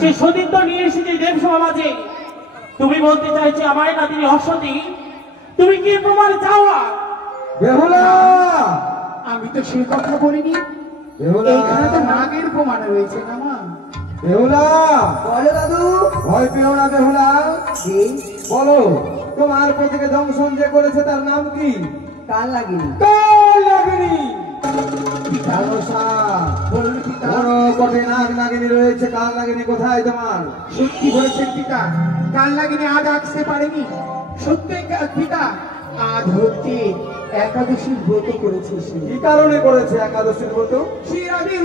সেই সতীত্ব নিয়ে এসেছে দেবসভা মাঝে। তুমি বলতে চাইছি আমার নাতিনি অসতী, তুমি কি প্রমাণ চাও? বেহুলা, আমি তো সে কথা বলিনি। এইখানে তো নাগের প্রমাণ রয়েছে না মা। বেহুলা, বলো দাদু। ভয় পেও না বেহুলা। বলো, তোমার প্রতিকে দংশন যে করেছে তার নাম কি? কাল লাগিনি। কাল লাগিনি। নাগিনী রয়েছে, কাল নাগিনী কোথায় তোমার? সত্যি বলেছেন পিতা, কাল লাগিনি আজ আসতে পারেনি। সত্যি পিতা, আজ হচ্ছে একাদশীর ব্রত করেছে। কি কারণে করেছে একাদশীর ব্রত? সে আগে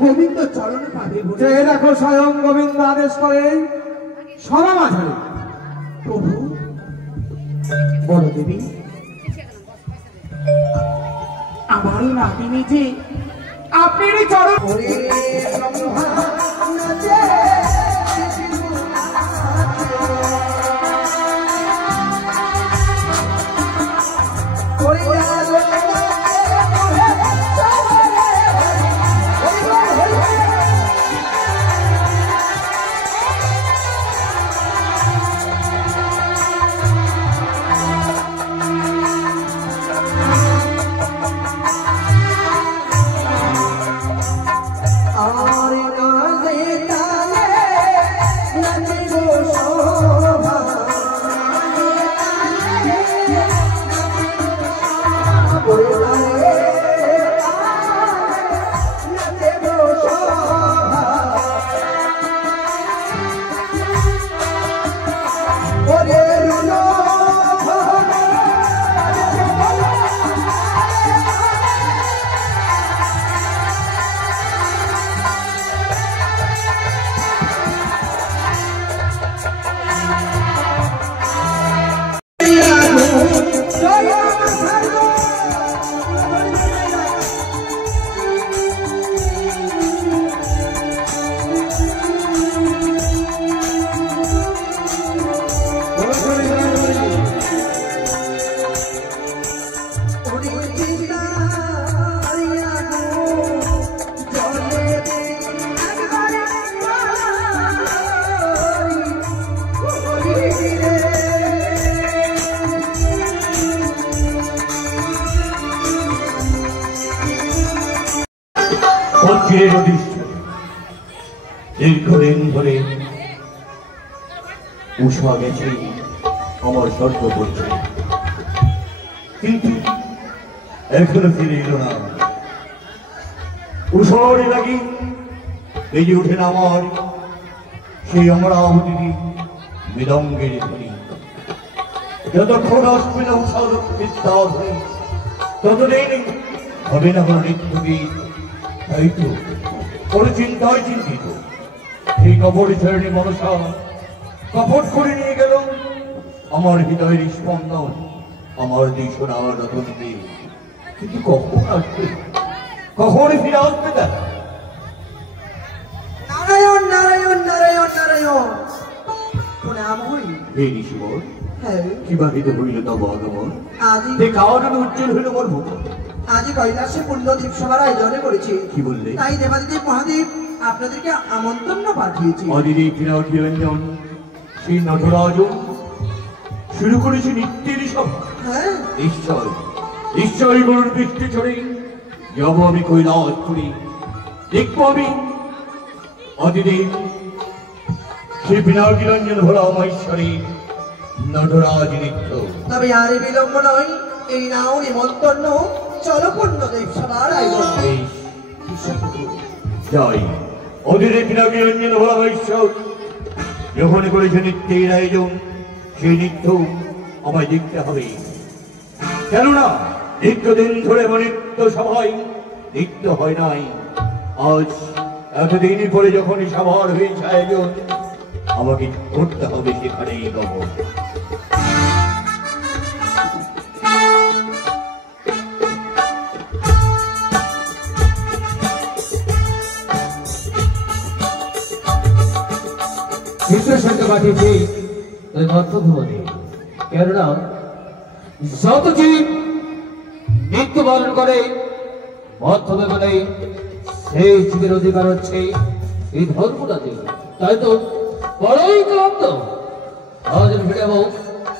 গোবিন্দ চরণে পাবে যে দেখো স্বয়ং গোবিন্দ আদেশ করে সভা মাঝারে। প্রভু বলো দেবী, আমার নাতিনি যে আপনারই চরণ। দীর্ঘদিন ধরে উষা গেছে আমার স্বর্গ করছে, কিন্তু এখনো ফিরে এলো না। উষার লাগি বেজে ওঠে না আমার সেই অমরাবতী মৃদঙ্গের ধ্বনি। যতক্ষণ আসবে না উষার ধ্বনি, ততদিন হবে না আমার নৃত্যগীত। তাই তো বড় চিন্তায় চিন্তিত সেই কপট ছেড়ে মনসা কপট করে নিয়ে গেল আমার হৃদয়ের স্পন্দন, আমার দিশোনার রতনকে। কিন্তু কখন আসবে, কখন ফিরে আসবে তা? নারায়ণ নারায়ণ নারায়ণ নারায়ণ প্রণাম হই। হে ঋষিবর, হ্যাঁ কিভাবে হইল তব আগমন? আজি কারণ উজ্জ্বল হইল মোর মুখ। আজি কৈলাসে পূর্ণ দীপসভার আয়োজনে করেছে। কি বললে? তাই দেবাদিদেব মহাদেব আপনাদেরকে আমন্ত্রণ পাঠিয়েছে। অদিদেব নিরঞ্জন সেই নটরাজ শুরু করেছে নিত্যের সভা। হ্যাঁ নিশ্চয় নিশ্চয় গরুর বৃষ্টি ছড়ে যাব আমি কৈলাস করি। দেখবো আমি অদিদেব সে বিনায়ক নিরঞ্জন ভোলা মহেশ্বরী নটরাজ নৃত্য। তবে আর বিলম্ব নয়, এই নাও নিমন্ত্রণ, চলো পূর্ণ দীপসভার আয়োজনে। জয় অদিদেব বিনায়ক নিরঞ্জন ভোলা মহেশ্বর যখন করেছে নিত্যের আয়োজন, সেই নৃত্য আমায় দেখতে হবে। কেননা দীর্ঘদিন ধরে নৃত্য সভায় নৃত্য হয় নাই। আজ এতদিন পরে যখন সভার হয়েছে আয়োজন, আমাকে করতে হবে সেখানেই গমন। চিত্রশান্ত পাঠিয়েছি ওই মধ্যভুবনে, কেননা যত জীব মৃত্যুবরণ করে মধ্যবেদনে সেই যুগের অধিকার হচ্ছে এই ধর্মরাজে। তাই তো বড়ই ক্লান্ত আজ ফিরে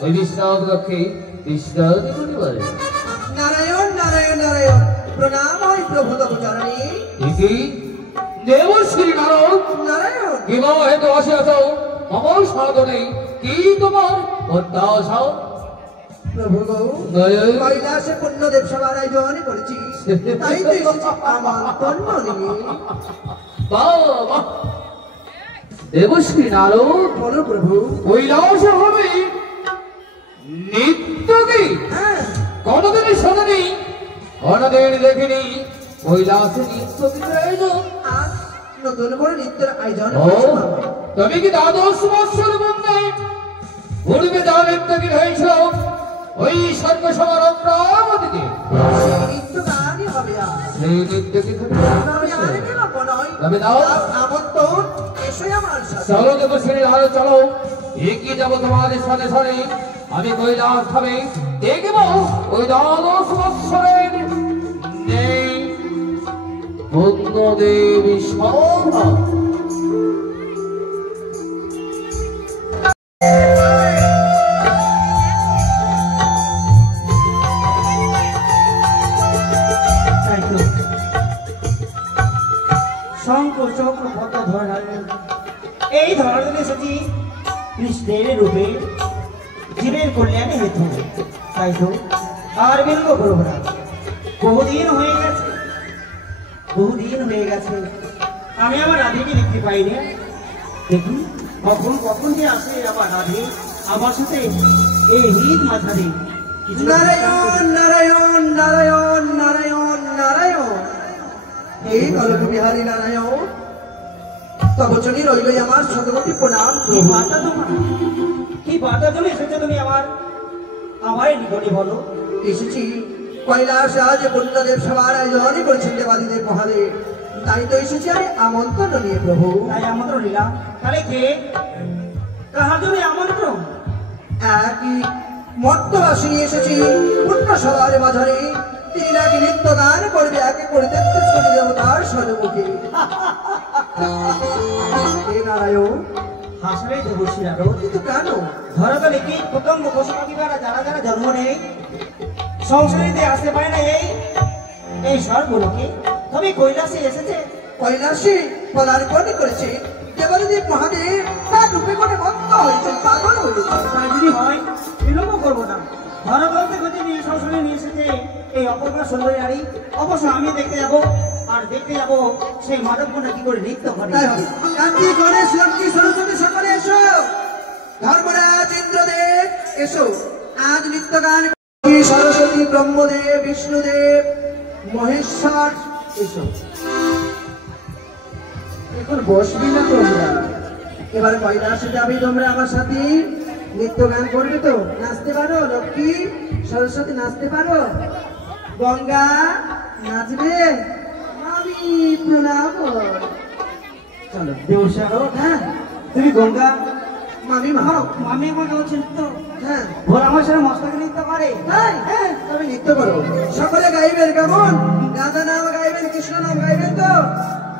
ওই বিশ্রাম লক্ষ্যে বিশ্রান্তি করিবারে। নারায়ণ নারায়ণ নারায়ণ, প্রণাম হয় প্রভু তব চরণে। ঠিকই দেবশ্রী নারদ, নারায়ণ কিবা হেতু আসিয়াছ আমার সাধনে, কি তোমার প্রত্যাশা? প্রভু গো, কৈলাসে পুণ্যদেব সভার আয়োজন করেছি, তাই তো এসেছি আমন্ত্রণ নিয়ে। বাবা দেবশ্রী নারদ, বলো প্রভু। কৈলাসে হবে নিত্য কি? হ্যাঁ, কোনদিন শোনেনি, কোনদিন দেখিনি কৈলাসে নিত্য কি আয়োজন। আজ নতুন করে নৃত্যের আয়োজন ও, করেছি বাবা। তুমি কি দ্বাদশ বৎসর বন্ধে পূর্বে যা নৃত্য কি হয়েছিল ওই স্বর্গ সভার অগ্রাবতীতে সেই নৃত্য গানই হবে আজ। সেই নৃত্য কি আমি আর গেলাম নয়, তবে দাও। আজ আমন্ত্রণ, এসোই আমার সাথে। চলো দেবশ্রী নারদ, চলো এগিয়ে যাবো তোমাদের সাথে সাথে। আমি কৈলাস ভাবে দেখবো ওই দ্বাদশ বৎসরের নেই পুণ্যদেবী সভা। তাই তো শঙ্খ চক্র পদ্ম ধরা, এই ধরনের এসেছি কৃষ্ণের রূপে জীবের কল্যাণে হেতু। তাই তো আর বিলম্ব করবো না, বহুদিন হয়ে গেছে, বহুদিন হয়ে গেছে আমি আমার রাধেকে দেখতে পাইনি। দেখুন কখন কখন যে আসে আমার রাধে আমার সাথে এই হিত মাঝারে কিছু নারায়ণ নারায়ণ নারায়ণ নারায়ণ নারায়ণ, এই কলক বিহারী নারায়ণ, তব চলি রইল আমার শতকোটি প্রণাম। কি বার্তা তোমার, কি বার্তা তুমি এসেছো তুমি আমার আমার নিকটে বলো। এসেছি কৈলাস আজ পুণ্যদেব সভার আয়োজনই করেছেন দেবাদিদেব মহাদেব, তাই তো এসেছি আমি আমন্ত্রণ নিয়ে প্রভু। তাই আমন্ত্রণ নিলাম, তাহলে কে কাহার জন্য আমন্ত্রণ? একই মর্তবাসী নিয়ে এসেছি পুণ্য সভার মাঝারে, তিনি নাকি নৃত্য গান করবে একে করে দেখতে চলে যাবো তার স্বর্ণমুখে। হে নারায়ণ, হাসলে দেবশ্রী আরো কিন্তু কেন? ধরাতলে কি প্রথম পশু পাখি দ্বারা যারা যারা জন্ম নেই সংসারিতে আসতে পারে না এই স্বর্গলোকে, তবে কৈলাসে এসেছে। কৈলাসে পদার্পণ করেছে দেবাদিদেব মহাদেব, তার রূপে করে মত্ত হয়েছে, পাগল হয়েছে। তাই যদি হয় বিলম্ব করবো না, ধরাতল থেকে যদি সংসারে নিয়ে এসেছে এই অপূর্ব সুন্দরী নারী, অবশ্য আমি দেখতে যাব, আর দেখতে যাব সেই মাধবপুরে কি করে নৃত্য করে। তাই হবে। কার্তিক, গণেশ, লক্ষ্মী, সরস্বতী সকলে এসো। ধর্মরাজ ইন্দ্রদেব এসো, আজ নৃত্য গান সরস্বতী, ব্রহ্মদেব, বিষ্ণুদেব, মহেশ্বর এসো। এখন বসবি না তোমরা, এবার কৈলাসে যাবি তোমরা আমার সাথে, নৃত্য গান করবে তো? নাচতে পারো? লক্ষ্মী, সরস্বতী নাচতে পারো? গঙ্গা নাচবে? আমি প্রণাম। চলো দেবশ্রী আরো, হ্যাঁ, তুমি গঙ্গা মামি মাও। মামি আমাকে বলছেন তো হ্যাঁ, ভোর আমার সাথে মস্তকে নৃত্য করে। হ্যাঁ, হ্যাঁ, তবে নৃত্য করো। সকলে গাইবেন কেমন? রাধা নাম গাইবেন, কৃষ্ণ নাম গাইবেন তো?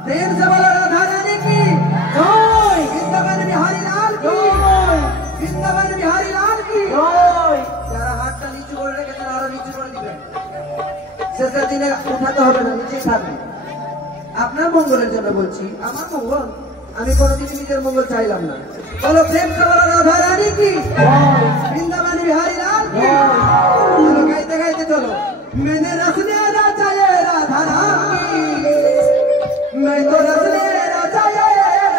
প্রেম সে বলো রাধা রানী কি জয়, বৃন্দাবন বিহারী লাল কি জয়, বৃন্দাবন বিহারী লাল কি জয়। যারা হাতটা নিচু করে রেখেছেন আরো নিচু করে দিবেন, শেষের দিনে উঠাতে হবে না, নিচেই থাকবে। আপনার মঙ্গলের জন্য বলছি, আমার মঙ্গল, আমি কোনোদিন নিজের মঙ্গল চাইলাম না। বলো প্রেম সে বলো রাধা রানী কি বৃন্দাবন বিহারী লাল কি। চলো গাইতে গাইতে চলো। मैंने रस लेना चाहिए राधा राम की, मैं तो रस लेना चाहिए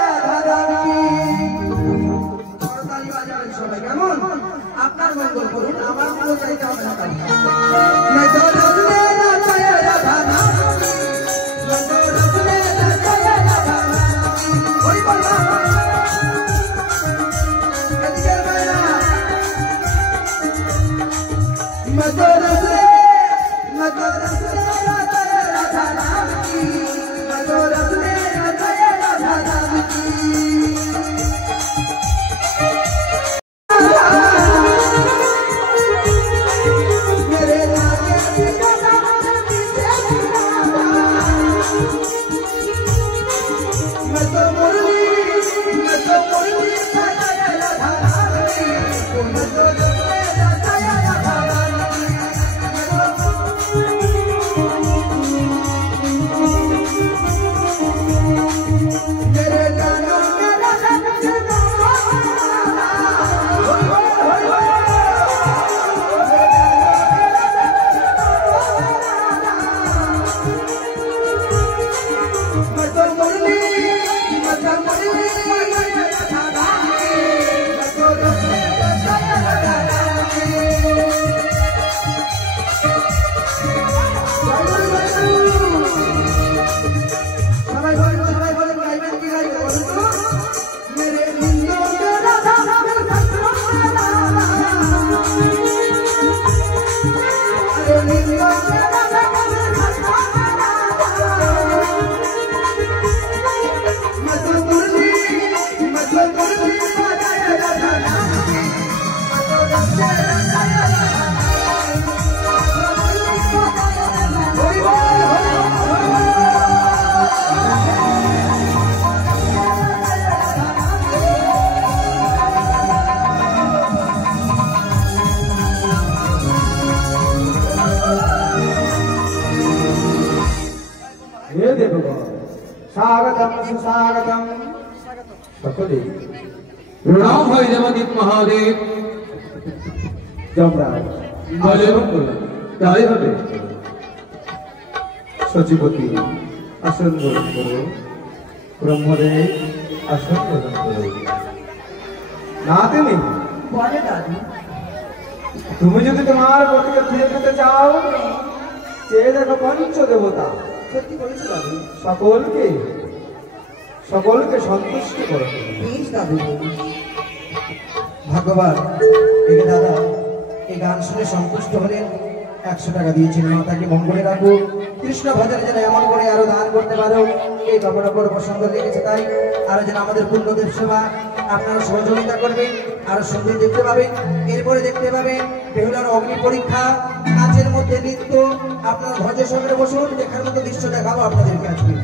राधा राम की। ताली বাজাবেন সবাই, কেমন? আপনার মঙ্গল করুন, আমার মঙ্গল চাইতে হবে না। मैं तो रस लेना चाहिए राधा राम की, मैं तो रस लेना चाहिए राधा राम की। ওই বলবা এদিকে বাইরা, मैं तो रस मैं तो रस लेना चाहिए राधा राम की, मैं तो रस लेना चाहिए राधा राम की। मेरे लागे का স্বাগতম সুস্বাগতম। সকলে প্রণাম হয় দেবাদিত মহাদেব। যমরাজ তাই হবে। সচিবতী আসন গ্রহণ করো, ব্রহ্মদেব আসন গ্রহণ করো। না তুমি বলে দাদু। তুমি যদি তোমার পতিকে ফিরে পেতে চাও, চেয়ে দেখো পঞ্চদেবতা সত্যি বলেছো দাদু। সকলকে সন্তুষ্ট করো। প্লিজ দাদু। ভগবান এই দাদা এই গান শুনে সন্তুষ্ট হলেন, 100 টাকা দিয়েছেন। মাতাকে মঙ্গলে রাখো, কৃষ্ণ ভজনে যেন এমন করে আরো দান করতে পারো, এই কামনা করে প্রসঙ্গ লেগেছে। তাই আরো যেন আমাদের পূর্ণদেব সেবা আপনারা সহযোগিতা করবেন, আরো সুন্দর দেখতে পাবেন। এরপরে দেখতে পাবেন বেহুলার অগ্নি পরীক্ষা, নাচের মধ্যে নৃত্য। আপনারা ধৈর্য সঙ্গে বসুন, দেখার মতো দৃশ্য দেখাবো আপনাদেরকে আজকে।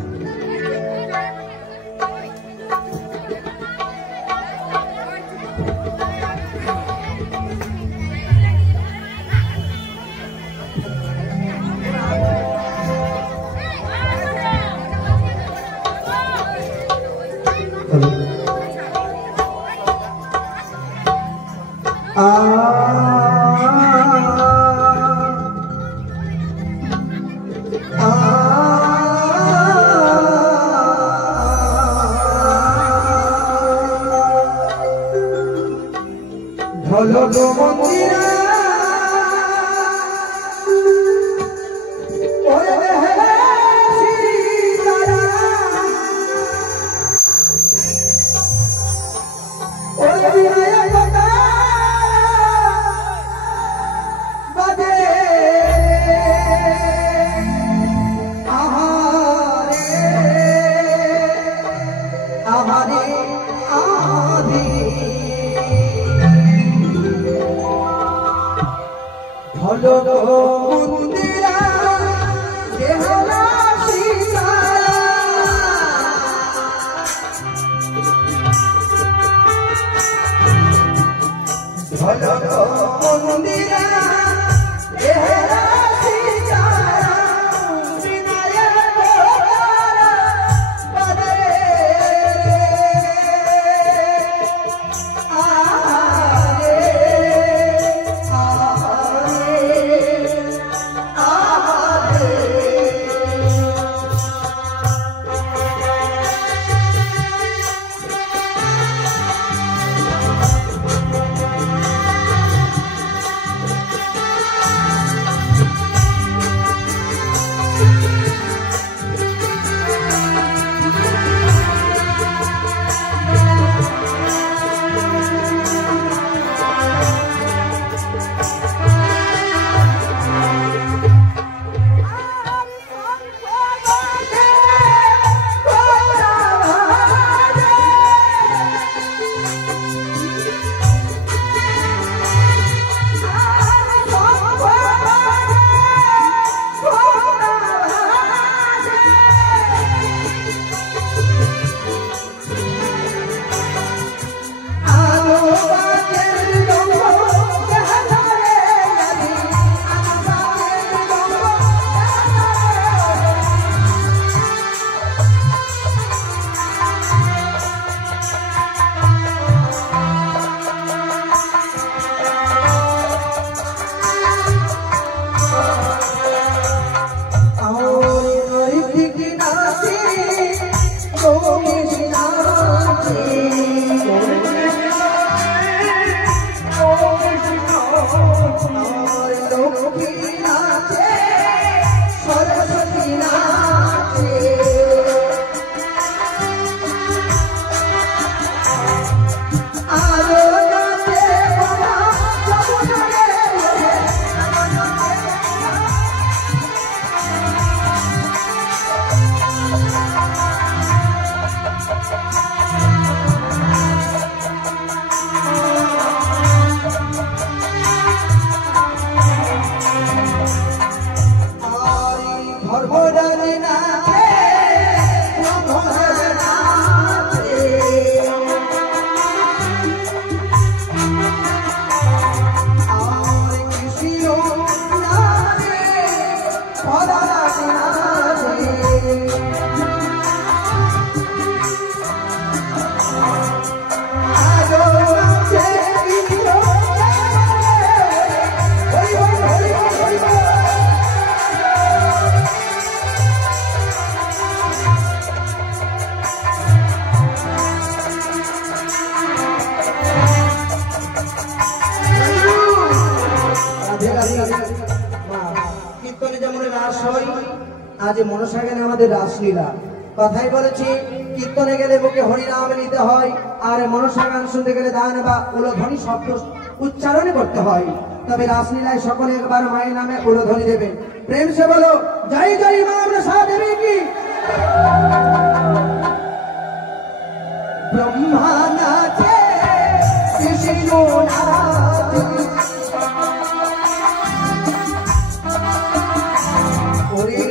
কীর্তনে যেমন রাস হয়, আজ মনসা গানে আমাদের রাসলীলা। কথাই বলেছি, কীর্তনে গেলে মুখে হরিনাম নিতে হয়, আর মনসা গান শুনতে গেলে দান বা উলধ্বনি শব্দ উচ্চারণ করতে হয়। তবে রাসলীলায় সকলে একবার মায়ের নামে উলধ্বনি দেবে। প্রেম সে বলো জয় জয় মা মনসা দেবী কি। ব্রহ্মা নাচে বিষ্ণু নাচে, ওরে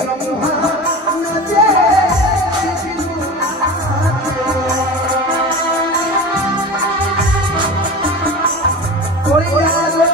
ব্রহ্মা নাচে বিষ্ণু নাচে, ওরে আলো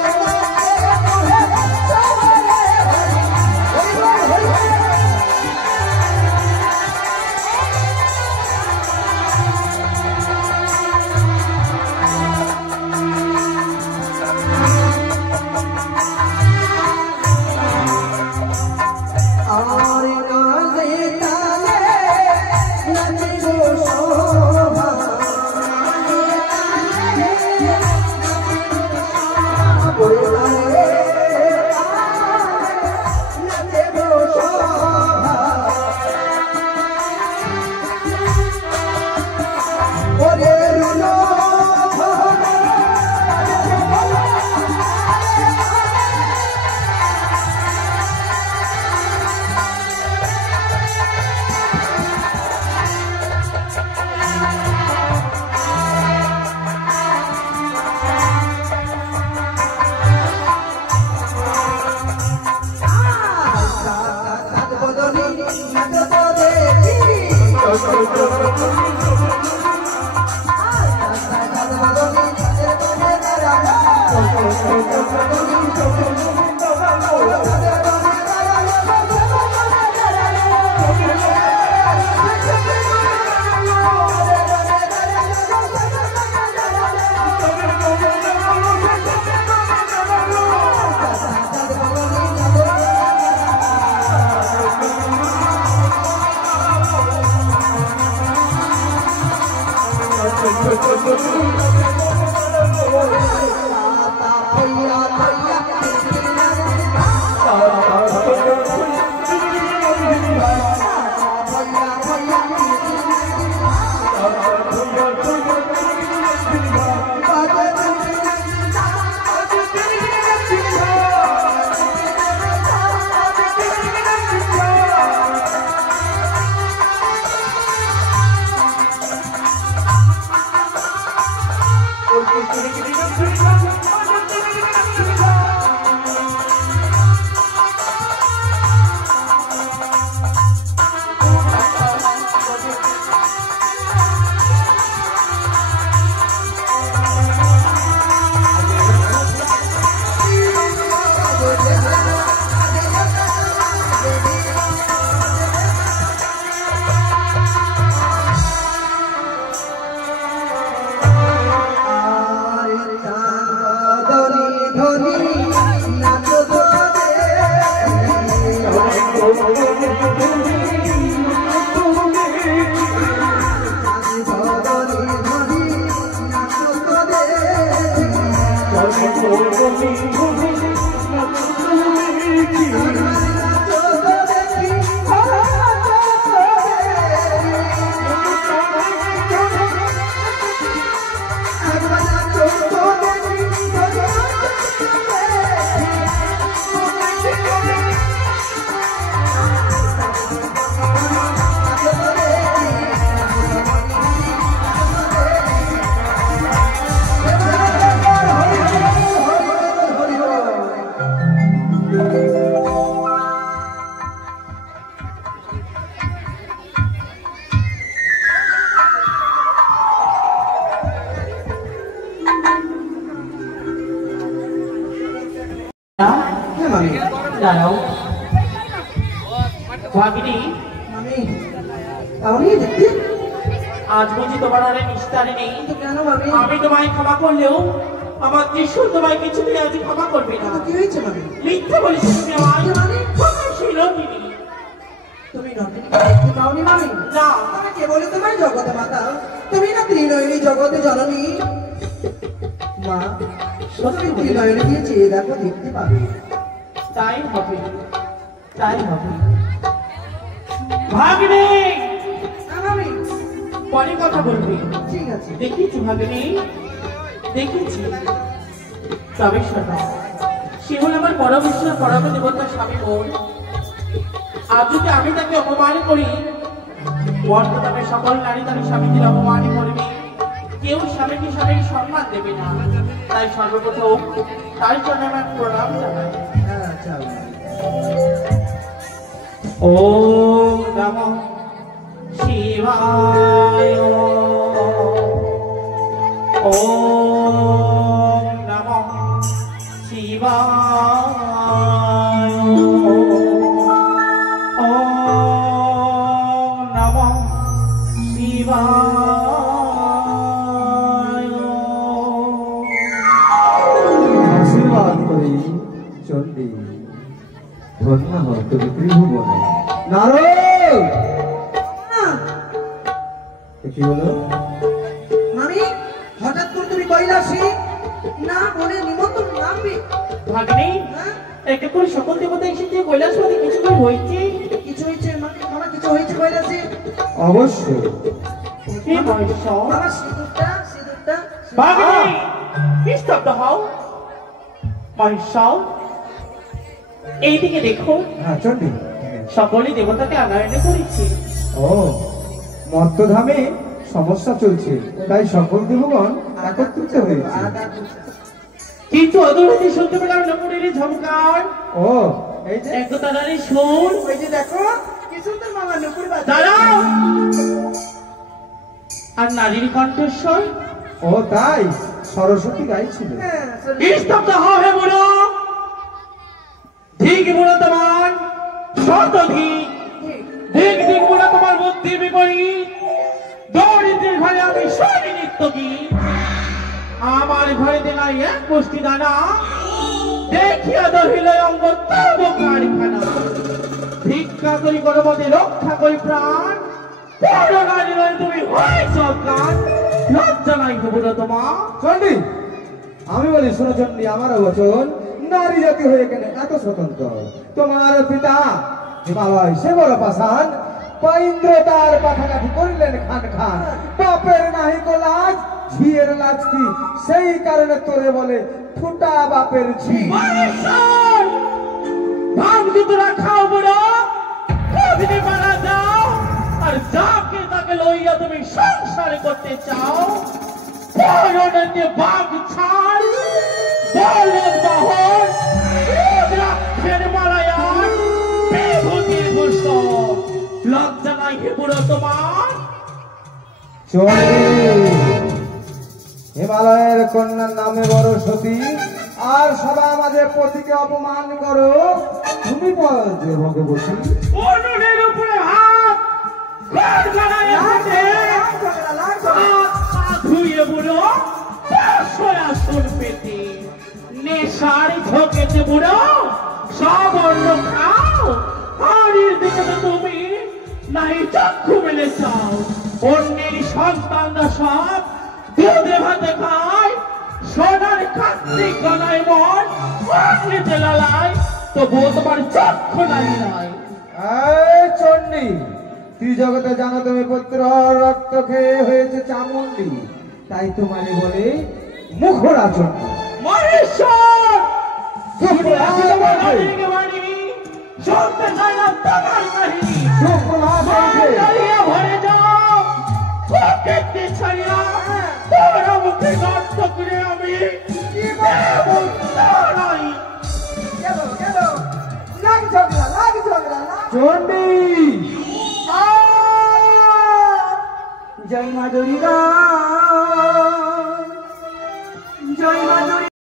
দাঁড়াও ভাগিনী, আজ বুঝি তোমার আরে নিস্তারে নেই। কেন ভাবি? আমি তোমায় ক্ষমা করলেও আমার ত্রিশূল তোমায় কিছুতেই আজ ক্ষমা করবে না। কি হয়েছে ভাবি? মিথ্যা বলেছ তুমি আমায়। নন্দিনী, তুমি নন্দিনীকে দেখতে পাওনি ভাবি? না, আমি কে বলে তোমায় জগতে মাতা? তুমি না ত্রিনয়নী জগতে জননী। মা, তুমি ত্রিনয়নী দিয়ে চেয়ে দেখো, দেখতে পাবে। তাই হবে। তাই হবে। ভাগ্নে আমি পরে কথা বলবি। ঠিক আছে। দেখেছি ভাগ্নে, দেখেছি। তবে শোনা, সে হল আমার পরমেশ্বর পরম দেবতার স্বামী বোন। আর যদি আমি তাকে অপমান করি, বর্তমানে সকল নারী তার স্বামীদের অপমান করবে, কেউ স্বামীকে স্বামীর সম্মান দেবে না। তাই সর্বপ্রথম তার জন্য আমার প্রণাম জানাই। হ্যাঁ চল। ওম নমঃ শিবায়। ওম নমঃ শিবায়। ওম নমঃ শিবায়। আশীর্বাদ করি চণ্ডী, ধন্য হও তুমি ত্রিভুবনে। নারদ, কি হলো? মামি হঠাৎ করে তুমি কৈলাসে না বলে নিমন্ত্রণ নামবে? ভাগ্নে, হ্যাঁ একটা করে সকল দেবতা এসেছে, কৈলাসপতি কিছু করে হয়েছে। কিছু হয়েছে মানে মামা কিছু হয়েছে কৈলাসে? অবশ্যই। হে মহেশ্বর। মামা সিঁদুরটা ভাগ্নে, স্তব্ধ হও। মহেশ্বর, এইদিকে দেখো, হ্যাঁ চণ্ডী। সকলে দেবতাকে আনায়নে করেছে। ও, মর্তধামে সমস্যা চলছে, তাই সকল দেবগণ একত্রিত হয়েছে। কিন্তু অদূরে শুনতে পেলাম নপুরের ঝমকার। ও, এই যে একতারারে সুর। ওই যে দেখো কি সুন্দর মামা নুপুর বাজে। দাঁড়াও। আর নারীর কণ্ঠস্বর। ও তাই, সরস্বতী গাইছিল। হ্যাঁ স্তব্ধ হও হে বুড়ো। ঠিক বুড়ো তোমার শত ঠিক। ঠিক ঠিক বুড়ো তোমার বুদ্ধি বিপরীত। দরিদ্রের ঘরে আমি শনি নিত্য গীত। আমার ঘরে দিলাই এক গোষ্ঠী দানা, দেখিয়া দহিল অঙ্গ তব কারখানা। ভিক্ষা করি গণপতি রক্ষা করি প্রাণ, বড় নারী নয় তুমি হয়েছ কান। লজ্জা নাই তো বুড়ো তোমার। চণ্ডী, আমি বলি শোনো চণ্ডী, আমার বচন, নারী জাতি হয়ে কেন এত স্বতন্ত্র? তোমার পিতা হিমালয় সে বড় পাষাণ, পৈন্দ্র তার পাঠাকাঠি করিলেন খান খান। বাপের নাহি কো লাজ, ঝিয়ের লাজ কি? সেই কারণে তোরে বলে ফুটা বাপের ঝি। মহেশ্বর, ভাব দুতরা খাও বুড়ো, কদিনে মারা যাও। আর যাকে তাকে লইয়া তুমি সংসার করতে চাও, পরনে বাঘ ছাড়, বলদ বাহন, রুদ্রাক্ষের মালায়ান, বিভূতির ভূষণ। লজ্জা নাই হে বুড়ো তোমার? চণ্ডী, হিমালয়ের কন্যার নামে বড় সতী, আর সবার মাঝে পতিকে অপমান করো। তুমি দেবকে বসি উনুনের উপরে হাত, ঘর বানায় হাতে, হাত পা ধুয়ে বুড়ো, বসরা সুর পেতে। নেশার ঝোঁকেতে বুড়ো, সব অন্ন খাও। হাড়ির দিকে তো তুমি নাই চক্ষু মেলে চাও। অন্যের সন্তানরা সব দুধে ভাতে খায়, সোনার কার্তিক গলায় মন অগ্নিতে লালায়, তবুও তোমার চক্ষু নাই নাই। এই চণ্ডী, ত্রিজগতে জানো তুমি পুত্র রক্ত খেয়ে হয়েছে চামুন্ডি, তাই তোমারই বলে মুখরা চণ্ডী। মহেশ্বর, সুপ্রভাত বলছে। শুনতে চাই না তোমার কাহিনী। সুপ্রভাত বলছে। দাঁড়িয়ে ভরে যাও, পকেটে ছাড়িয়া তোর মুখে গর্ত করে আমি নাই। চণ্ডী, জয় মা দুর্গা, জয় মা দুর্গা।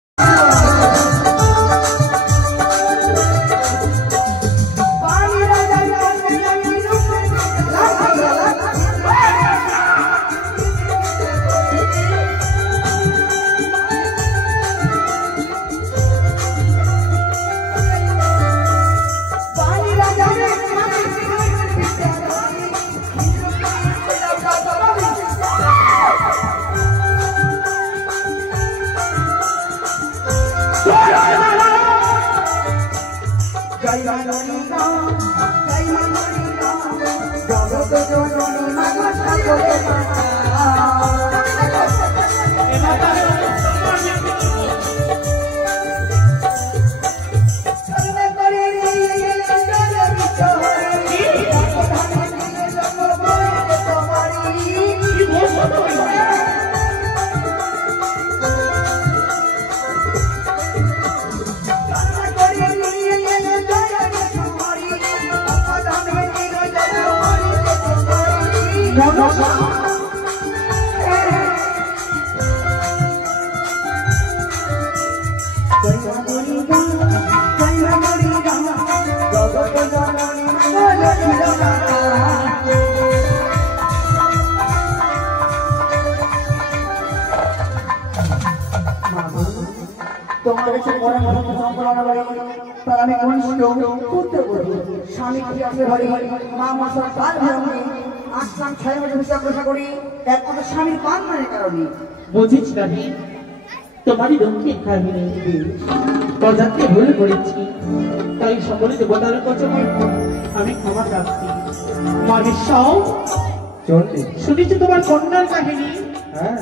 জয় মা গরিমা জয় মা গরিমা জগত জননী মাগো সকলের মাতা তোমার কাছে মনে মনে সম্পূর্ণ বাড়ি তার আমি কনিষ্ঠ করতে পারি স্বামী কি আছে ঘরে মা মশার কাল ভাঙি আসলাম 6 বছর হিসাব রক্ষা করি একমাত্র স্বামীর পান মানের কারণে বুঝিস নাহি তোমারই দক্ষিণ কাহিনী প্রজাকে ভুল করেছি তাই সকলে দেবতার কাছে আমি ক্ষমা প্রার্থী মহেশ্বর চন্ডী শুনেছি তোমার কন্যার কাহিনী হ্যাঁ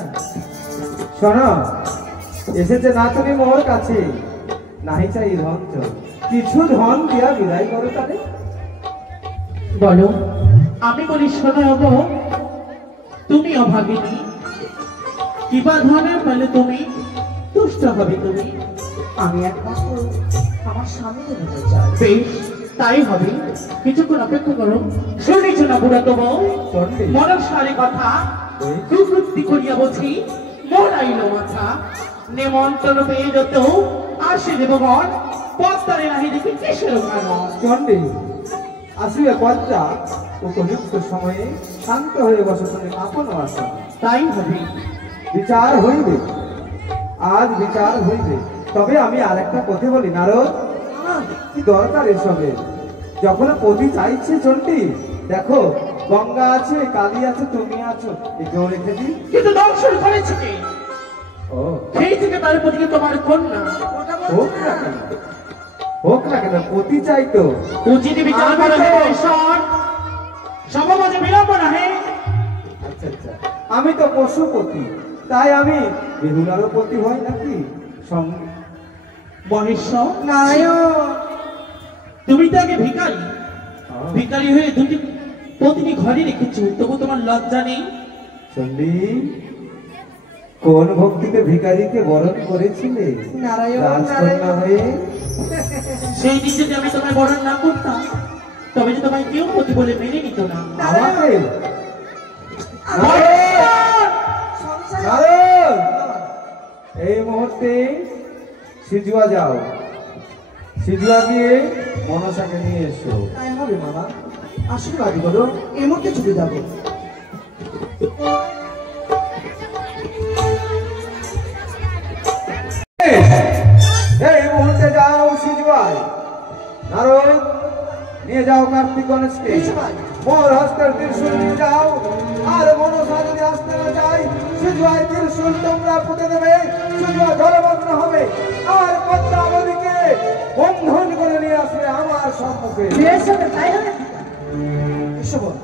শোনো এসেছে না তুমি মোর কাছে নাহি চাই ধন চল কিছু ধন দিয়া বিদায় করো তাহলে বলো আমি বলি শোনো হবো তুমি অভাগিনী কিবা ধরনের ফলে তুমি তুষ্ট হবে তুমি আমি একমাত্র আমার স্বামীকে নিতে চাই বেশ তাই হবে কিছুক্ষণ অপেক্ষা করো শুনেছ না বুড়া তবু চন্ডী মনের সারে কথা কুকৃতি করিয়া বলছি মোর আইল মাথা নেমন্ত্রণ পেয়ে যত আসে দেবগণ পত্তারে নাহি দেখি কিসের কারণ চন্ডী আসিবে পদ্মা উপযুক্ত সময়ে শান্ত হয়ে বসে তুমি আপন আসন তাই হবে বিচার হইবে আজ বিচার হইবে তবে আমি আরেকটা কথা বলি নারদ কি দরকার এসবের যখন পতি চাইছে চন্ডী দেখো গঙ্গা আছে কালী আছে তুমি আছো একেও রেখে দিই কিন্তু দর্শন করেছে কে ও সেই থেকে তার প্রতি তোমার কন্যা হোক না কেন হোক না কেন পতি চাইতো উচিত বিচার করে ঈশ্বর সমাজে বিলম্ব নাহে আচ্ছা আচ্ছা আমি তো পশুপতি তাই আমি বেহুলারও পতি হই নাকি সঙ্গে মহেশ্বর নারায়ণ তুমি তো আগে ভিখারি ভিখারি হয়ে দুটি প্রতিটি ঘরে রেখেছো তবু তোমার লজ্জা নেই চন্ডী কোন ভক্তিতে ভিখারিকে বরণ করেছিলে নারায়ণ, রাজকন্যা নারায়ণ। হয়ে সেই দিন যদি আমি তোমায় বরণ না করতাম তবে যে তোমায় কেউ প্রতি বলে মেনে নিত না আমাকে সংসারে নারদ! এই মুহূর্তে সিজুয়া যাও সিজুয়া গিয়ে মনসাকে নিয়ে এসো তাই হবে মামা আশীর্বাদ করো এই মুহূর্তে ছুটে যাবো এই মুহূর্তে যাও সিজুয়ায় নারদ নিয়ে যাও কার্তিক গণেশকে মোর হস্তের ত্রিশূল নিয়ে যাও আর মনসা যদি আসতে না যায় সিজুয়ায় ত্রিশূল তোমরা পুঁতে দেবে সিজুয়া জলমগ্ন হবে আর পদ্মাবতীকে বন্ধন করে নিয়ে আসবে আমার সম্মুখে তাই হবে এসো বল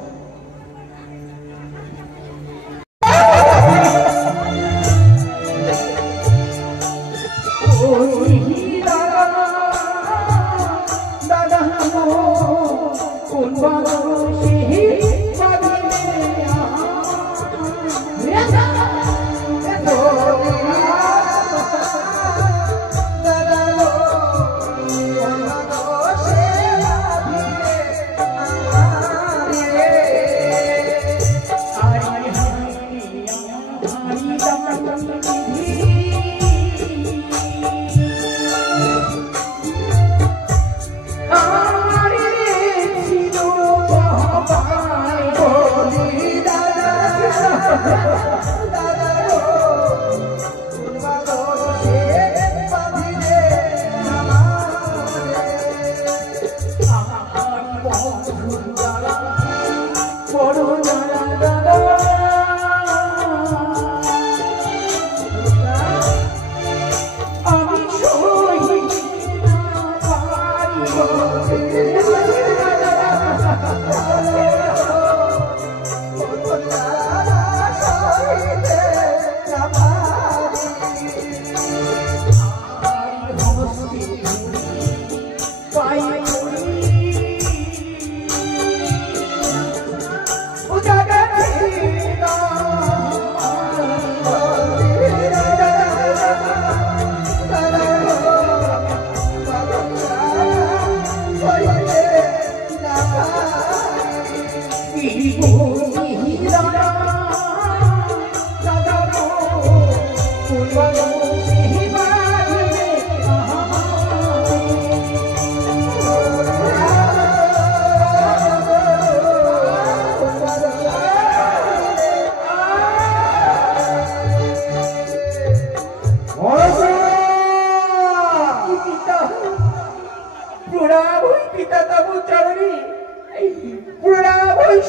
পায়ে ও জায়গা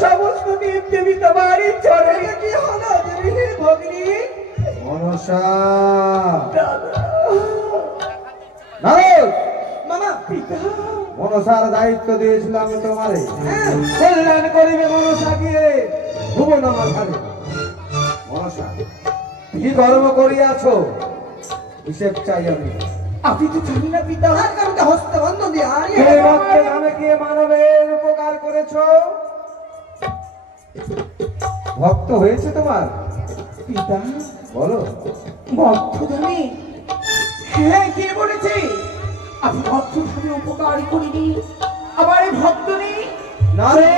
সমস্ত দেব দেবী তোমারই চরণে কি হলো দেবী ভগ্নী মনসা মামা পিতা মনসার দায়িত্ব দিয়েছিলাম আমি তোমারে কল্যাণ করিবে মনসা গিয়ে ভুবন আমার ঘরে। মনসা কি কর্ম করিয়াছ হিসেব চাই আমি। আপনি তো জানি না পিতা আর কারণে হস্তে বন্ধ দিয়ে কে ভক্তের নামে কে মানবের উপকার করেছ? ভক্ত হয়েছে তোমার? পিতা বলো। ভক্তধামে হ্যাঁ কে বলেছে আমি ভক্তধামে উপকার করিনি? আবার ভক্ত নেই না রে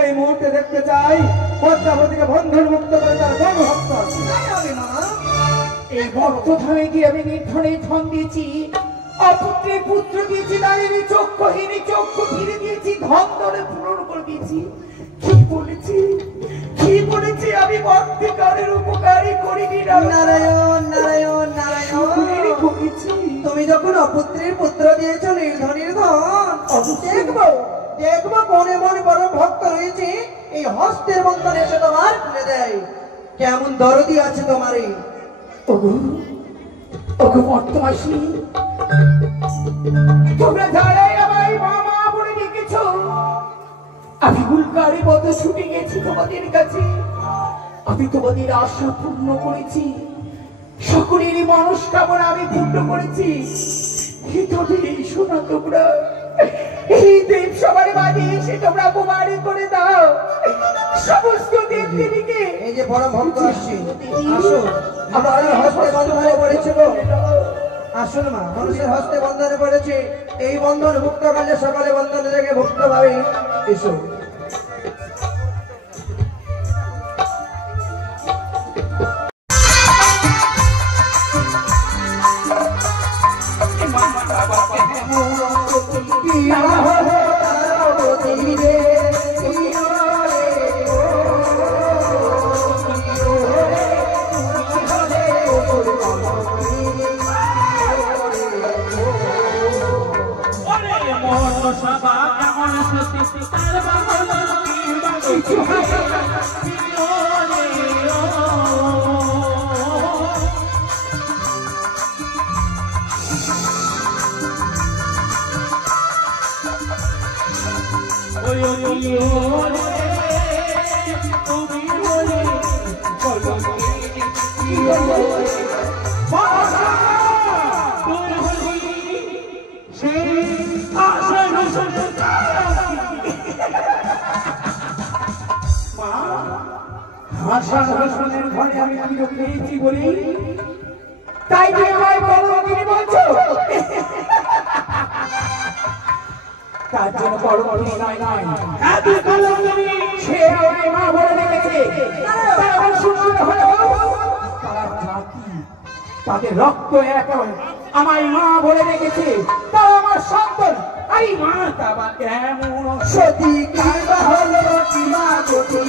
এই মুহূর্তে দেখতে চাই পদ্মাবতীকে বন্ধন মুক্ত করে তার কোন ভক্ত আছে? এই ভক্তধামে গিয়ে আমি নির্ধনে ধন দিয়েছি, অপুত্রে পুত্র দিয়েছি, নারীর চক্ষুহীনী চক্ষু ফিরে দিয়েছি, ধন ধরে পূরণ করে দিয়েছি। কি বলেছি আমি ভক্তিকারের উপকারী করিনি? নারায়ণ নারায়ণ নারায়ণ তুমি যখন অপুত্রের পুত্র দিয়েছ নির্ধনের ধন দেখবো দেখবো মনে মনে বড় ভক্ত রয়েছে এই হস্তের বন্ধন এসে তোমার খুলে দেয়। কেমন দরদি আছে তোমার এই বর্তমাসী তোমরা যারাই আমায় মামা বলে ডেকেছ আমি গুলকারে মতো ছুটে গেছি তোমাদের কাছে। আমি তোমাদের আশা পূর্ণ করেছি, সকলেরই মনস্কামনা আমি পূর্ণ করেছি। এই শোনা তোমরা এই দেব সবার মাঝে এসে তোমরা প্রমাণিত করে দাও সমস্ত দেব দেবীকে। এই যে বড় ভক্ত আসছে আসুন আমার হস্তে বন্ধনে পড়েছিল। আসুন মা মানুষের হস্তে বন্ধনে পড়েছে, এই বন্ধন মুক্ত করলে সকালে বন্ধনে থেকে মুক্ত পাবে। এসো ঘরে আমি পেয়েছি বলি তাই তুমি আমায় বলো তিনি বলছো তার জন্য বড় বড় নয় নয় সে আমায় মা বলে রেখেছে। তারা সুন্দর হলো তারা জাতি তাদের রক্ত এক আমায় মা বলে রেখেছে, তারা আমার সন্তান। এই মা তা কেমন সতী কি বা হলো কি মা গতি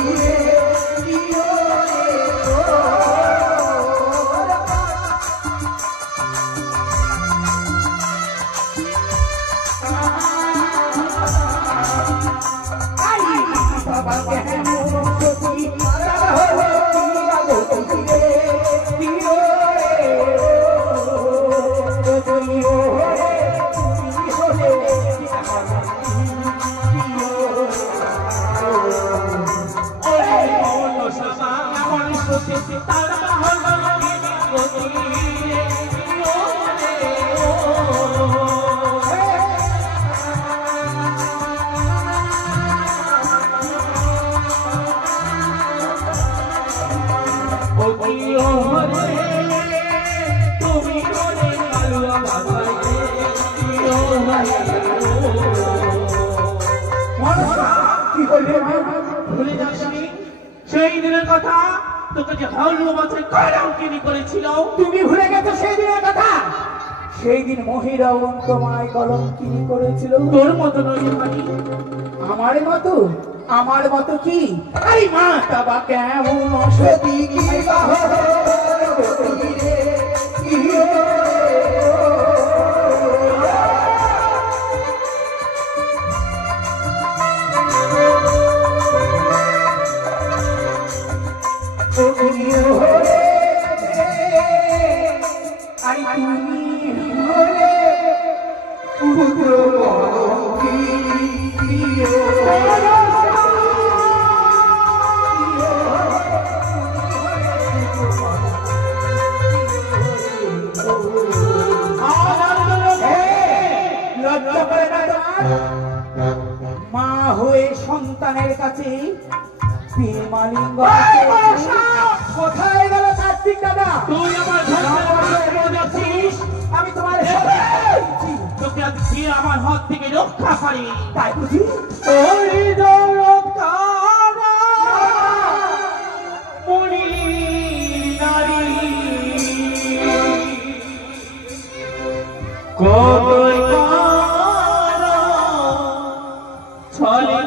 বলবে মা? ভুলে যাসনি সেই দিনের কথা? তোকে যে ভালো বছর কলঙ্কিনী করেছিল। তুমি ভুলে গেছো সেই দিনের কথা? সেই দিন মহিরাবণ তোমায় কলঙ্কিনী করেছিল। তোর মতো নয় মানে? আমার মতো? আমার মতো কি? আরে মা তাবা কেমন সতী কি মা হয়ে সন্তানের কাছে প্রেমালিঙ্গ। কোথায় গেল কার্তিক দাদা? তুই আমার আমি তোমার তোকে আজকে আমার হাত থেকে রক্ষা করি। তাই বুঝি? ওই মনি নারী কতই ছলে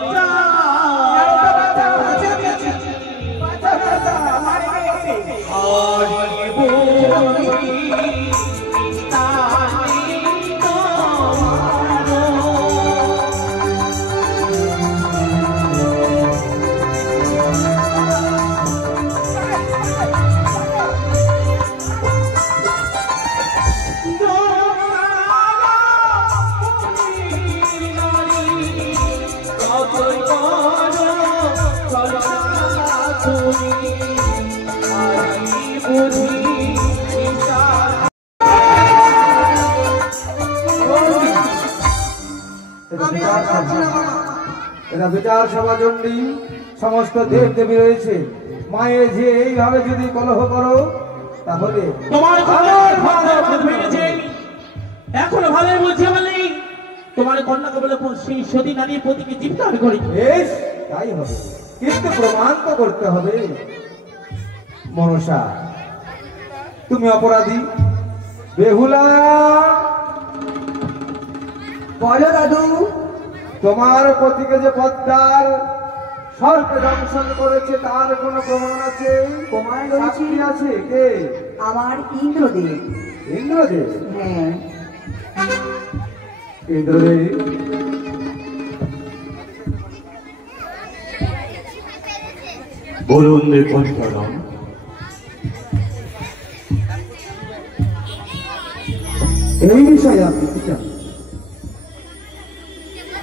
এটা বিচার সভা চণ্ডী, সমস্ত দেব দেবী রয়েছে। মায়ের যে এইভাবে যদি কলহ করো তাহলে তোমার এখনো ভালো বলছে বলে তোমার কন্যাকে বলে সেই সতী নারীর প্রতিকে চিৎকার করি। বেশ তাই হবে, কিন্তু প্রমাণ তো করতে হবে। মনসা তুমি অপরাধী। বেহুলা বলো দাদু। তোমার পতিকে যে পদ্মার সর্পে দংশন করেছে তার কোনো প্রমাণ আছে? প্রমাণ রয়েছে। সাক্ষী আছে কে? আমার ইন্দ্রদেব। ইন্দ্রদেব? হ্যাঁ। ইন্দ্রদেব বলুন দেখুন চরম, এই বিষয়ে আপনি কি জানেন?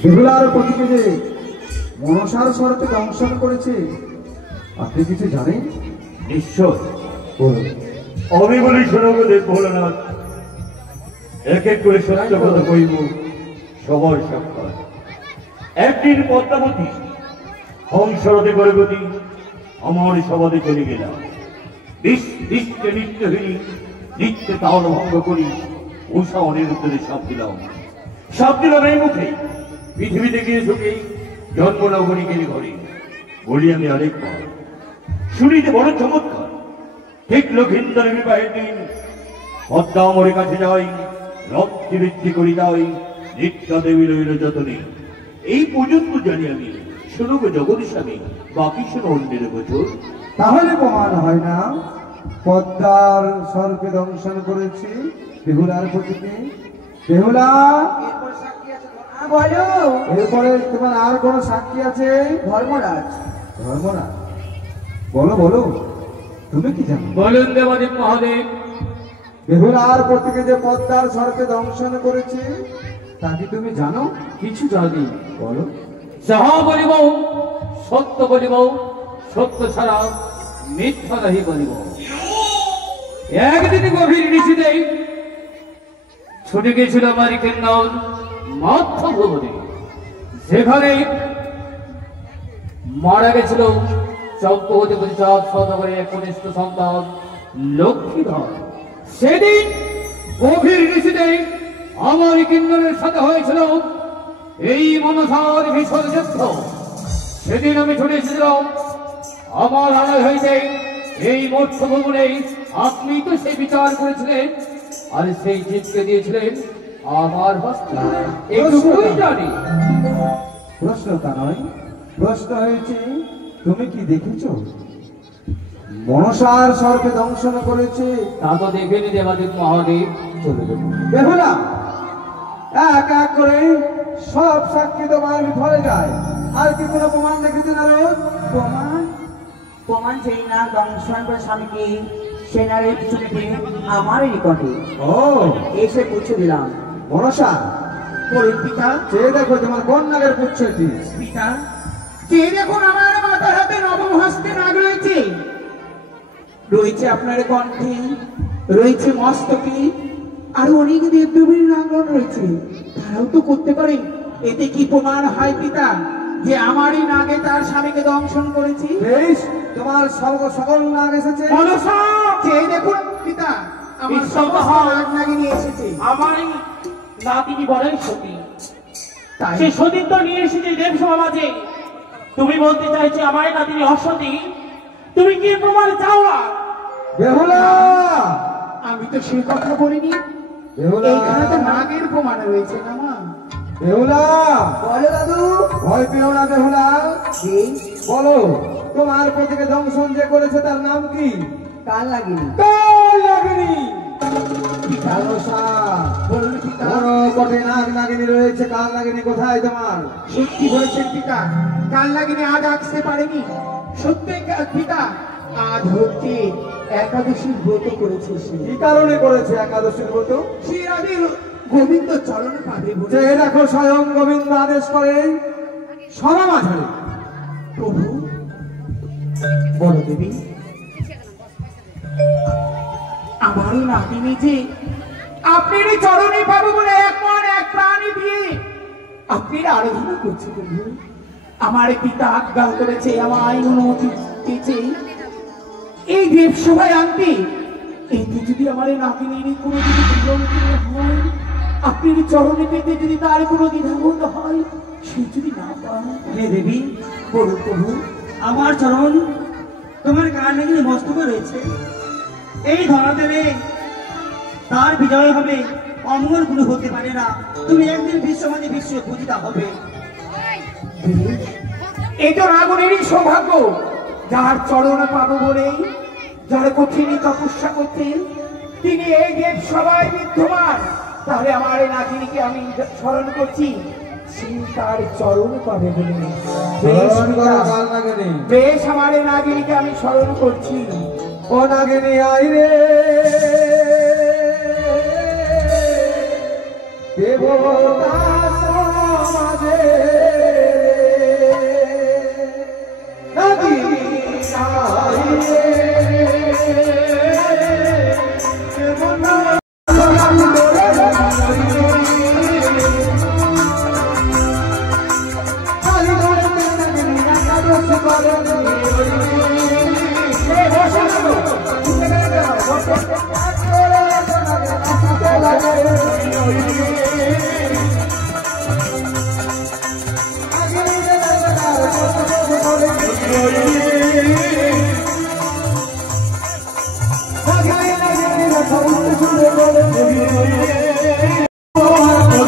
বেহুলার পতিকে যে মনসার সর্পে দংশন করেছে আপনি কিছু জানেন? নিশ্চয় বলুন। আমি বলি শোনাবো দেব ভোলানাথ, এক এক করে সত্য কথা কইব সবার সাক্ষাৎ। একদিন পদ্মাবতী হংসরথে গর্ভবতী আমার সবাদে চলে গেলাম। নিত্যে নিত্যহীনী নিত্য তাল ভঙ্গ করি উষা অনিরুদ্ধের সাপ দিলাম এই মুখে পৃথিবীতে গিয়ে ঢুকে জন্ম নগরী গেলে ঘরে বলি আমি আরেকবার শুনিতে বড় চমৎকার। ঠিক লক্ষিন্দর বিবাহের দিন পদ্মা আমার কাছে যাই, রক্তি বৃদ্ধি করি যাই, নিত্যা দেবী রইল যতনে। এই পর্যন্ত জানি আমি, শুনব জগৎ স্বামী, বাকি শোনো অন্যের গোচর। তাহলে প্রমাণ হয় না পদ্মার সর্পে দংশন করেছে বেহুলার পতিকে? বেহুলা এরপর সাক্ষী আছে। হ্যাঁ, বলো। এরপরে তোমার আর কোন সাক্ষী আছে? ধর্মরাজ। ধর্মরাজ বলো বলো, তুমি কি জানো? বলুন দেবাদেব মহাদেব। বেহুলার পতিকে যে পদ্মার সর্পে দংশন করেছে তা কি তুমি জানো? কিছু জানি। বলো। যাহা বলিব সত্য বলিব, সত্য ছাড়া মিথ্যা নাহি বলিব। একদিন গভীর নিশীথে ছুটে গেছিল মারিকের নাম মাধ্যভবনে, যেখানে মারা গেছিল চক্রবর্তী চাঁদ সদাগরের একনিষ্ঠ সন্তান লক্ষ্মীধর। সেদিন গভীর নিশীথে আমার কিন্নরের সাথে হয়েছিল এই মনসার ভীষণ যুদ্ধ। সেদিন আমি ছুটে এসেছিলাম আমার আড়াই হইতে এই মৎস্য ভবনে। আপনি তো সেই বিচার করেছিলেন আর সেই জীবকে দিয়েছিলেন আমার হস্তে। এইটুকুই জানি। প্রশ্নটা নয়, প্রশ্ন হয়েছে তুমি কি দেখেছো মনসার সর্পে দংশন করেছে? তা তো দেখেনি দেবাদিক মহাদেব। চলে যাবো বেহুলা, এক এক করে সব সাক্ষী তোমার বিফলে যায়। আর কি কোনো প্রমাণ দেখেছে না? প্রমাণ? প্রমাণ যেই না দংশন করে স্বামীকে সেনারের পিছনে আমারই নিকটে ও এসে পুছে দিলাম। মনসা, বলুন পিতা। চেয়ে দেখো তোমার কোন নাগের পুচ্ছ এটি। পিতা, যে দেখুন আমার মাথার হাতে নবম হস্তে নাগ রয়েছে, রয়েছে আপনার কণ্ঠে, রয়েছে মস্তকে, আর অনেক দেবদেবীর নাগরণ রয়েছে। তারাও তো করতে পারে। এতে কি প্রমাণ হয় পিতা যে আমারই নাগে তার স্বামীকে দংশন করেছি? বেশ, তোমার সকল নাগ এসেছে। মনসা, চেয়ে দেখুন পিতা, আমার সমস্ত নাগ নাগিনী এসেছে। আমারই নাতিনি বলেন সতী। তাই সে সতীত্ব নিয়ে এসেছে দেব সমাজে। তুমি বলতে চাইছো আমার নাতিনি অসতী? তুমি কি প্রমাণ চাও? বেহুলা, আমি তো সে কথা বলিনি। বেহুলা, এইখানে তো নাগের প্রমাণ রয়েছে না মা। বেহুলা, বলো দাদু। ভয় পেও না বেহুলা। কি? বলো, তোমার প্রতিকে দংশন যে করেছে তার নাম কি? কাল লাগিনি। কাল নাগিনী। মনসা, বলুন পিতা। বড় কটে নাগ নাগিনী রয়েছে, কাল নাগিনী কোথায় তোমার? সত্যি বলেছেন পিতা, কাল লাগিনি আজ আসতে পারেনি। সত্যি পিতা, আজ হচ্ছে একাদশীর ব্রত করেছে সে। কি কারণে করেছে একাদশীর ব্রত? সে আগে গোবিন্দ চরণে পাবে বলে। যে দেখো স্বয়ং গোবিন্দ আদেশ করে সভা মাঝারে। প্রভু, বড় দেবী, আমারই নাতিনি যে আপনার চরণে পাবো বলে এক মন এক প্রাণী দিয়ে আপনার আরাধনা করছে প্রভু। আমার পিতা আজ্ঞা করেছে, আমায় অনুমতি দিয়েছে এই দেব সভায় আনতে। এতে যদি আমার নাতিনির কোনো যদি বিলম্ব হয়, আপনার চরণে পেতে যদি তার কোনো দ্বিধাবোধ হয়, সে যদি না পায়। হে দেবী, বলুন প্রভু। আমার চরণ তোমার কানে কিন্তু মস্তকে রয়েছে। এই ধরাতেলে তার বিজয় হবে, অমঙ্গল কোনো হতে পারে না। তুমি একদিন বিশ্বমানে বিশ্ব পূজিতা হবে। এই তো রাবণেরই সৌভাগ্য, যার চরণে পাবো বলেই, যার কঠিন তপস্যা করতেন তিনি এই দেব সবাই বিদ্যমান। তাহলে আমার এই নাতিনিকে আমি স্মরণ করছি, সে তার চরণ পাবে বলে। স্মরণ করো কাল নাগিনী। বেশ, আমার এই নাতিনিকে আমি স্মরণ করছি। ও নাগিনী আই রে, দেবতা সমাজে নাগিনী আই রে, দেবতা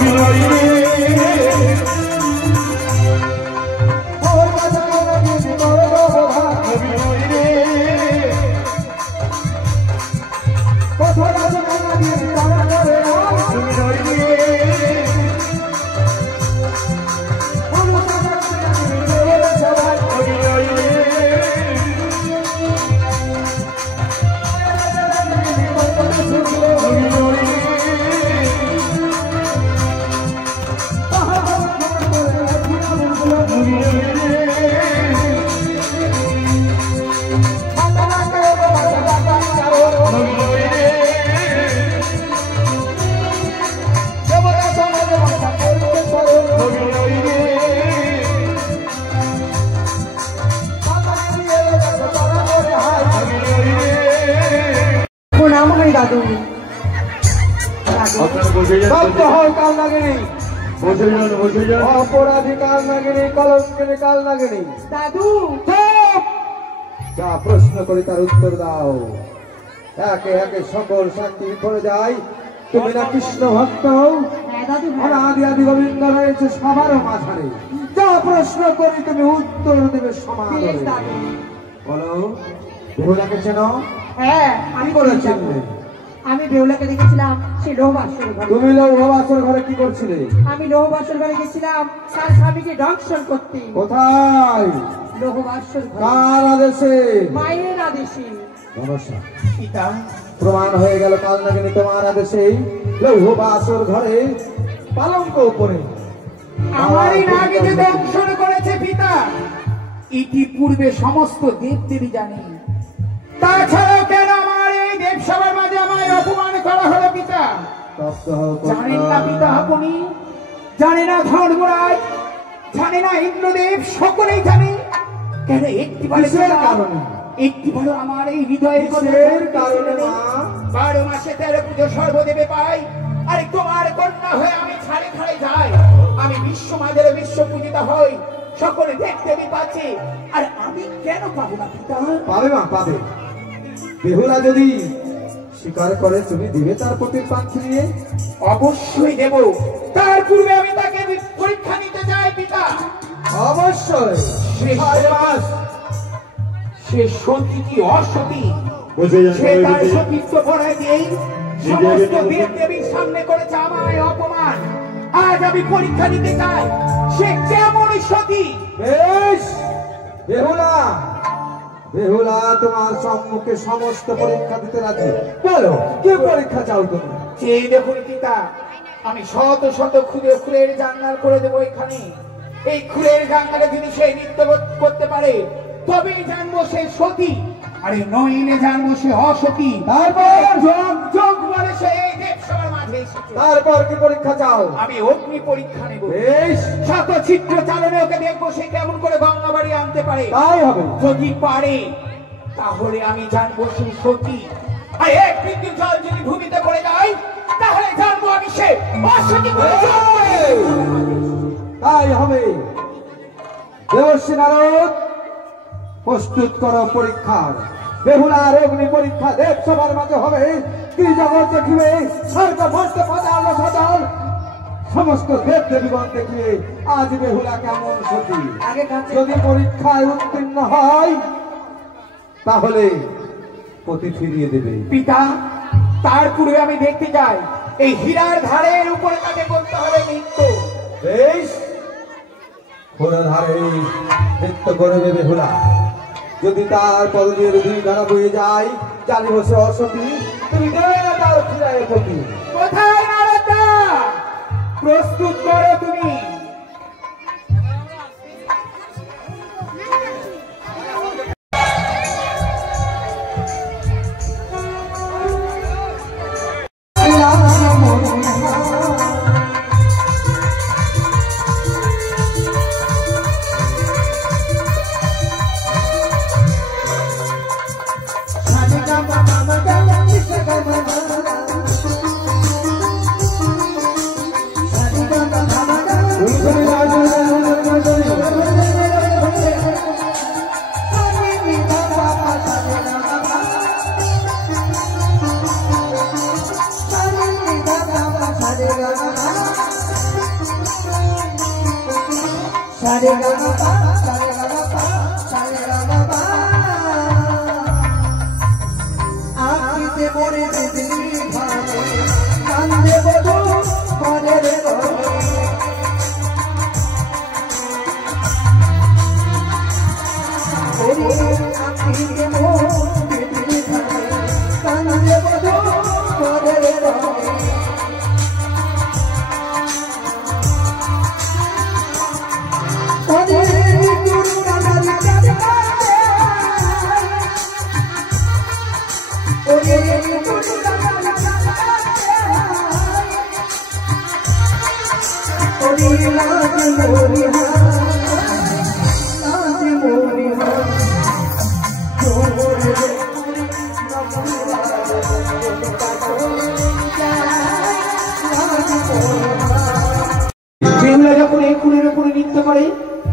দাদু বাধ্য হও কাল নাগিনী, অপরাধী কাল নাগিনী, কলঙ্কিনী কাল নাগিনী। দাদু যা প্রশ্ন করি তার উত্তর দাও। একে একে সকল শান্তি করে যায়। তুমি না কৃষ্ণ ভক্ত? হ্যাঁ দাদু, আদি আদি গোবিন্দ রয়েছে সবার মাঝারে। যা প্রশ্ন করি তুমি উত্তর দেবে সমানে। বলো, বেহুলাকে চেনো? হ্যাঁ আমি বলেছিলাম, আমি বেহুলাকে দেখেছিলাম সেই লৌহবাসর ঘরে। তুমি লৌহবাসর ঘরে কি করছিলে? আমি লৌহবাসর ঘরে গেছিলাম তার স্বামীকে দংশন করতে। কোথায়? লৌহবাসর ঘরে। কার আদেশে? মায়ের আদেশে। পিতা, প্রমাণ হয়ে গেল কাল নাগিনী তোমার আদেশে লৌহবাসর ঘরে পালঙ্ক উপরে আমারই নাগিনী দংশন করেছে পিতা। ইতিপূর্বে সমস্ত দেব দেবী জানে, তাছাড়াও কেন আমার এই দেবসভার মাঝে আমায় অপমান করা হলো পিতা? জানেন না পিতা আপনি? জানে না ধর্মরাজ? জানে না ইন্দ্রদেব? সকলেই জানে। কেন একটি ভালো আমার এই হৃদয়ের কারণে 12 মাসে 13 পুজো সর্বদেবে পাই। আরে তোমার কন্যা হয়ে আমি ছাড়ে খাড়ে যাই, আমি বিশ্ব মাঝের বিশ্ব পূজিত হই, সকলে দেখতে পাচ্ছে, আর আমি কেন পাবো না পিতা? পাবে মা, পাবে। বেহুলা যদি স্বীকার করে তুমি দিবে তার প্রতি পান ফিরিয়ে? অবশ্যই দেব। তার পূর্বে আমি তাকে পরীক্ষা নিতে যাই পিতা। অবশ্যই। সে সতী কি অসতী, সে তার সতীত্ব পড়ায় দিয়েই সমস্ত দেব দেবীর সামনে করেছে আমায় অপমান। আজ আমি পরীক্ষা নিতে চাই সে কেমন সতী। বেশ, বেহুলা, বেহুলা তোমার সম্মুখে সমস্ত পরীক্ষা দিতে রাজি। বলো, কি পরীক্ষা চাও তুমি? এই দেখুন পিতা, আমি শত শত খুঁড়ের জাঙ্গাল করে দেবো এখানে। এই খুঁড়ের জাঙ্গালে যদি সে নৃত্য করতে পারে তবেই জানবো সে সতী, আরে নইলে জানবো সে অসতী। তারপর যোগ যোগ বলে সে এই দেবসভার মাঝে এসেছে। তারপর কি পরীক্ষা চাও? আমি অগ্নি পরীক্ষা নেব। বেশ, শত চিত্র চালনে ওকে দেখবো সে কেমন করে গঙ্গা বাড়ি আনতে পারে। তাই হবে। যদি পারে তাহলে আমি জানবো সে সতী, আর এক বিন্দু জল যদি ভূমিতে পড়ে যায় তাহলে জানবো আমি সে অসতী। তাই হবে। দেবর্ষি নারদ, প্রস্তুত করো পরীক্ষার। বেহুলার অগ্নি পরীক্ষা দেবসভার মাঝে হবে। ত্রিজগৎ দেখিবে, স্বর্গ ভস্ত পাতাল সাতাল সমস্ত দেব দেবীগণ দেখিবে আজ বেহুলা কেমন সতী। যদি পরীক্ষায় উত্তীর্ণ হয় তাহলে পতি ফিরিয়ে দেবে। পিতা, তার পূর্বে আমি দেখতে যাই এই হীরার ধারের উপরে তাকে করতে হবে নৃত্য। বেশ, পুরো ধারে নৃত্য করবে বেহুলা। যদি তার পদবীর দুই ধারা বয়ে যায় জানি বসে অসতী, তুমি দেবে না তার ফিরায় পতি। কোথায় নারদা? প্রস্তুত করো তুমি।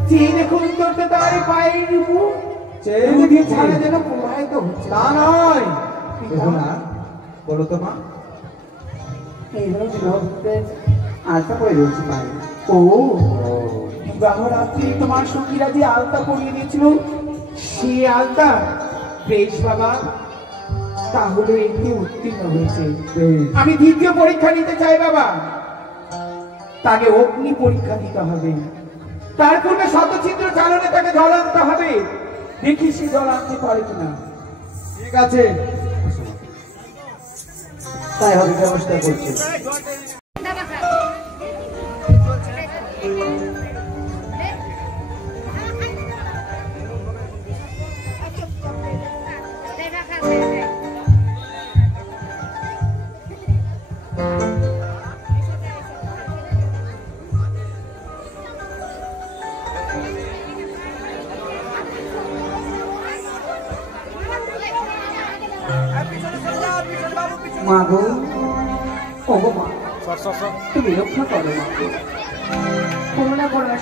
চেয়ে দেখুন তোর তো তার পায়ের উপর চেয়ে দুধে দেখেছি। ছাড়া যেন প্রবাহিত হচ্ছে। তা নয় দেখো না, বলো তো মা। এই আলতা পরে রয়েছে পায়ে। ও বিবাহ রাত্রি তোমার সখীরা যে আলতা পরিয়ে দিয়েছিল সে আলতা, বেশ বাবা, তাহলে একটি উত্তীর্ণ হয়েছে। বেশ। আমি দ্বিতীয় পরীক্ষা নিতে চাই বাবা, তাকে অগ্নি পরীক্ষা দিতে হবে। তার পূর্বে শতচিত্র চালনে তাকে জল আনতে হবে, দেখি সে জল আনতে পারে কিনা। ঠিক আছে, তাই হবে, ব্যবস্থা করছি। মা গো, ও গো মা, তুমি রক্ষা করো মা গো। করুণা করো।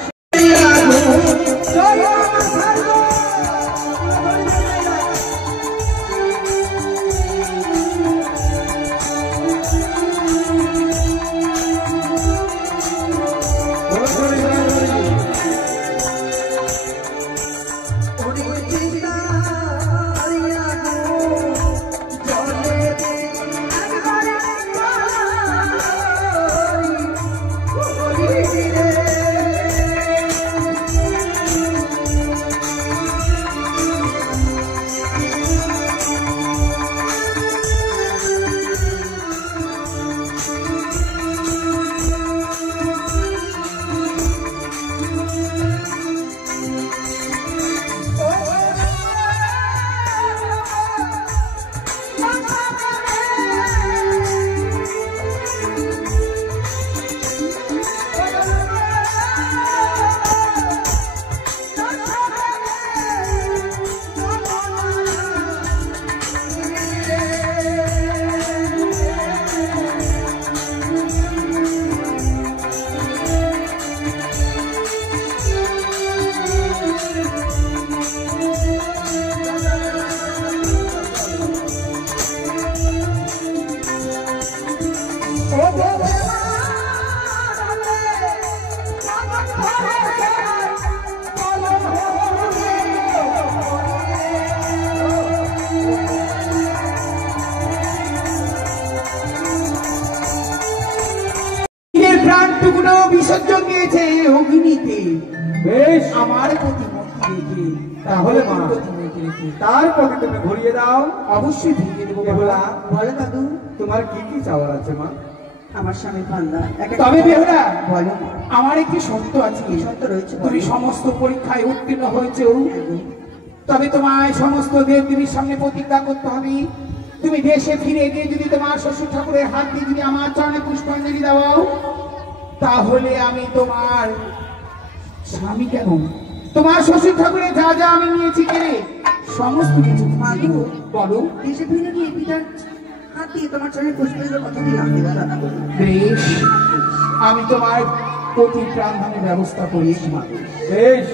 বিসর্জন দিয়েছে অগ্নিতে। বেশ, আমার প্রতিমূর্তি রেখে, তাহলে মা, প্রতিমূর্তি রেখে তার পথে তুমি ঘুরিয়ে দাও। অবশ্যই ভেঙে দেবো কেবলা, বেহুলা। বলো দাদু, তোমার কি কি চাওয়ার আছে মা? আমার স্বামী ফান্দা। তবে বেহুলা, বলো। আমার একটি শর্ত আছে। শর্ত রয়েছে, বলো। তুমি সমস্ত পরীক্ষায় উত্তীর্ণ হয়েছো, তবে তোমায় সমস্ত দেবদেবীর সামনে প্রতিজ্ঞা করতে হবে, তুমি দেশে ফিরে গিয়ে যদি তোমার শ্বশুর ঠাকুরের হাত দিয়ে যদি আমার চরণে পুষ্পাঞ্জলি দাও, তাহলে আমি তোমার স্বামী কেন, তোমার শ্বশুর ঠাকুরের যা যা আমি নিয়েছি কেড়ে সমস্ত কিছু তোমার দেব। বলো। দেশে ফিরে গিয়ে পিতার হাত দিয়ে তোমার চরণে পুষ্পাঞ্জলির কথা দিলাম। বেশ, আমি তোমার প্রতি প্রাণদানের ব্যবস্থা করিয়েছি মা। বেশ,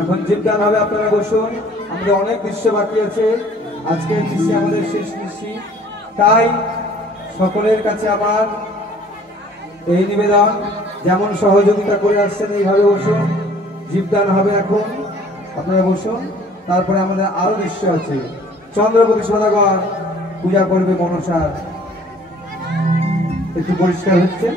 এখন জীবদান হবে, আপনারা বসুন। আমাদের অনেক দৃশ্য বাকি আছে, আজকের দৃশ্যে আমাদের শেষ দৃশ্য, তাই সকলের কাছে আমার এই নিবেদন, যেমন সহযোগিতা করে আসছেন এইভাবে বসুন। জীবদান হবে এখন, আপনারা বসুন। তারপরে আমাদের আরো দৃশ্য আছে, চন্দ্রপতি সদাগর পূজা করবে মনসার, একটু পরিষ্কার হচ্ছে।